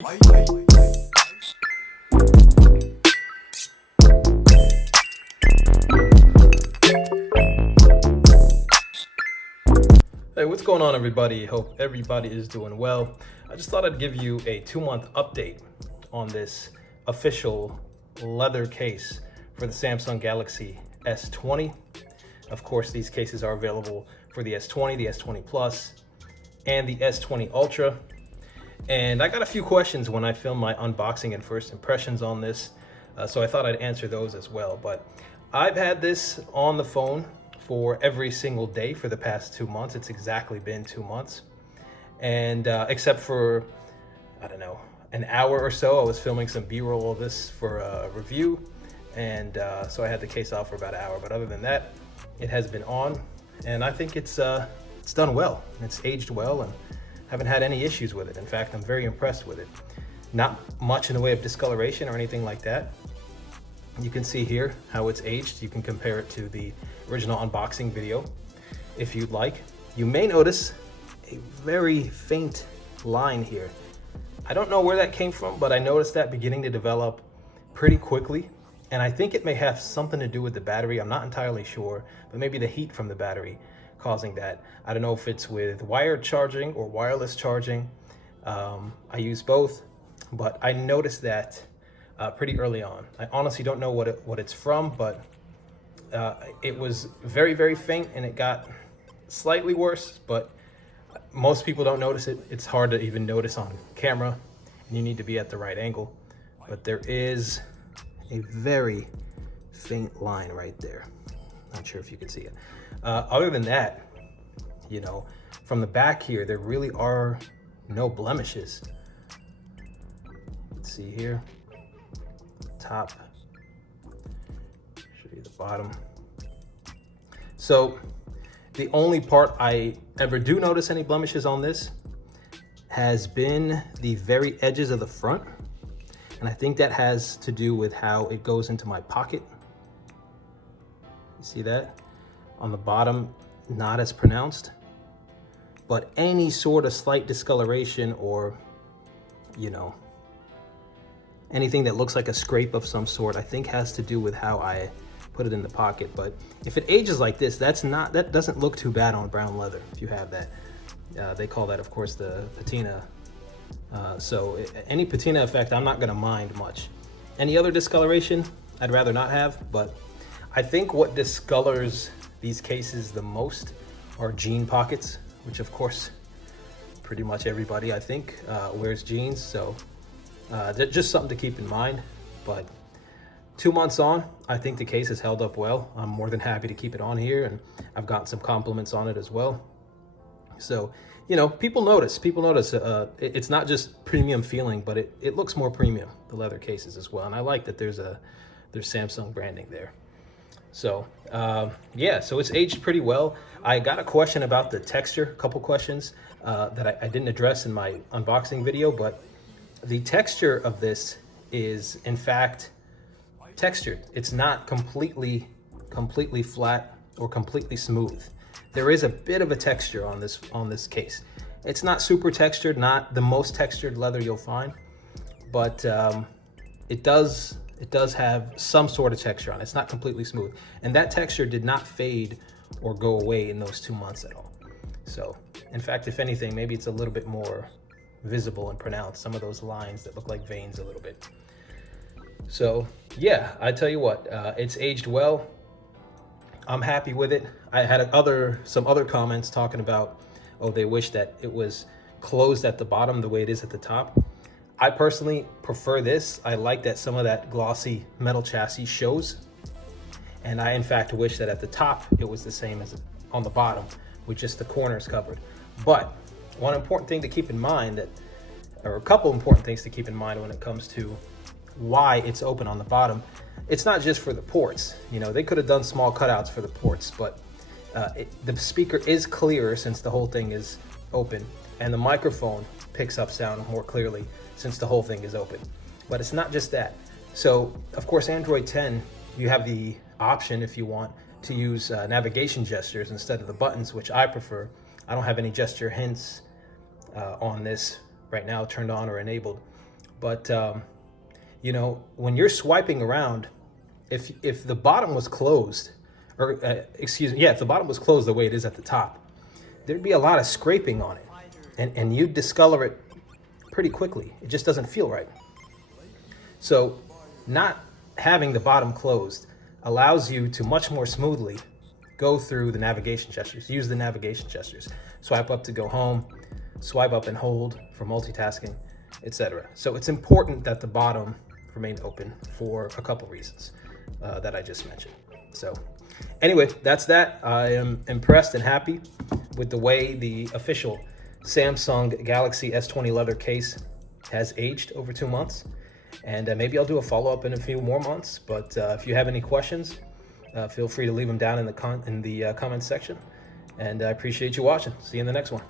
Hey, what's going on, everybody? Hope everybody is doing well. I just thought I'd give you a 2-month update on this official leather case for the Samsung Galaxy S20. Of course, these cases are available for the S20, the S20 Plus, and the S20 Ultra. And I got a few questions when I filmed my unboxing and first impressions on this, so I thought I'd answer those as well. But I've had this on the phone for every single day for the past 2 months. It's exactly been 2 months. And except for, I don't know, an hour or so, I was filming some B-roll of this for a review. And so I had the case off for about an hour. But other than that, it has been on. And I think it's done well. It's aged well and haven't had any issues with it. In fact, I'm very impressed with it. Not much in the way of discoloration or anything like that. You can see here how it's aged. You can compare it to the original unboxing video if you'd like. You may notice a very faint line here. I don't know where that came from, but I noticed that beginning to develop pretty quickly. And I think it may have something to do with the battery. I'm not entirely sure, but maybe the heat from the battery causing that. I don't know if it's with wired charging or wireless charging. I use both, but I noticed that pretty early on. I honestly don't know what it's from, but it was very, very faint, and it got slightly worse, but most people don't notice it. It's hard to even notice on camera, and you need to be at the right angle. But there is a very faint line right there. Not sure if you can see it. Other than that, you know, from the back here, there really are no blemishes. Let's see here. Top. Show you the bottom. So the only part I ever do notice any blemishes on this has been the very edges of the front. And I think that has to do with how it goes into my pocket. You see that? On the bottom, not as pronounced. But any sort of slight discoloration or, you know, anything that looks like a scrape of some sort, I think has to do with how I put it in the pocket. But if it ages like this, that doesn't look too bad on brown leather if you have that. They call that, of course, the patina. So any patina effect, I'm not gonna mind much. Any other discoloration, I'd rather not have, but I think what discolors these cases the most are jean pockets, which of course, pretty much everybody, I think, wears jeans. So just something to keep in mind. But 2 months on, I think the case has held up well. I'm more than happy to keep it on here, and I've gotten some compliments on it as well. So, you know, people notice. It's not just premium feeling, but it looks more premium, the leather cases as well. And I like that there's Samsung branding there. So, yeah, so it's aged pretty well. I got a question about the texture, a couple questions that I didn't address in my unboxing video, but the texture of this is, in fact, textured. It's not completely flat or completely smooth. There is a bit of a texture on this case. It's not super textured, not the most textured leather you'll find, but it does have some sort of texture on it. It's not completely smooth. And that texture did not fade or go away in those 2 months at all. So, in fact, if anything, maybe it's a little bit more visible and pronounced, some of those lines that look like veins a little bit. So, yeah, I tell you what, it's aged well. I'm happy with it. I had some other comments talking about, oh, they wish that it was closed at the bottom the way it is at the top. I personally prefer this. I like that some of that glossy metal chassis shows. And I, in fact, wish that at the top it was the same as on the bottom, with just the corners covered. But one important thing to keep in mind, or a couple important things to keep in mind when it comes to why it's open on the bottom, it's not just for the ports. You know, they could have done small cutouts for the ports, but the speaker is clearer since the whole thing is open, and the microphone picks up sound more clearly since the whole thing is open. But it's not just that. So, of course, Android 10, you have the option, if you want, to use navigation gestures instead of the buttons, which I prefer. I don't have any gesture hints on this right now turned on or enabled. But you know, when you're swiping around, if the bottom was closed, or excuse me, yeah, if the bottom was closed the way it is at the top, there'd be a lot of scraping on it, and you'd discolor it pretty quickly. It just doesn't feel right. So not having the bottom closed allows you to much more smoothly go through the navigation gestures, use the navigation gestures. Swipe up to go home, swipe up and hold for multitasking, etc. So it's important that the bottom remain open for a couple reasons that I just mentioned. So anyway, that's that. I am impressed and happy with the way the official Samsung Galaxy S20 leather case has aged over 2 months. And maybe I'll do a follow-up in a few more months. But if you have any questions, feel free to leave them down in the comments section. And I appreciate you watching. See you in the next one.